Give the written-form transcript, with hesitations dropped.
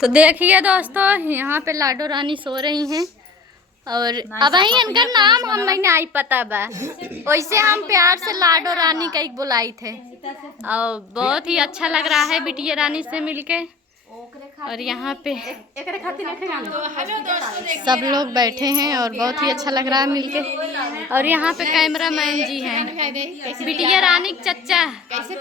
तो देखिए दोस्तों, यहाँ पे लाडो रानी सो रही हैं और अब इनका नाम हम नहीं आई पता बा, वैसे हम प्यार से लाडो रानी का एक बुलाई थे और बहुत ही अच्छा लग रहा है बिटिया रानी से मिलके। और यहाँ पे सब लोग बैठे हैं और बहुत ही अच्छा लग रहा है मिलके। और यहाँ पे कैमरा मैन जी हैं, बिटिया रानी के चच्चा। कैसे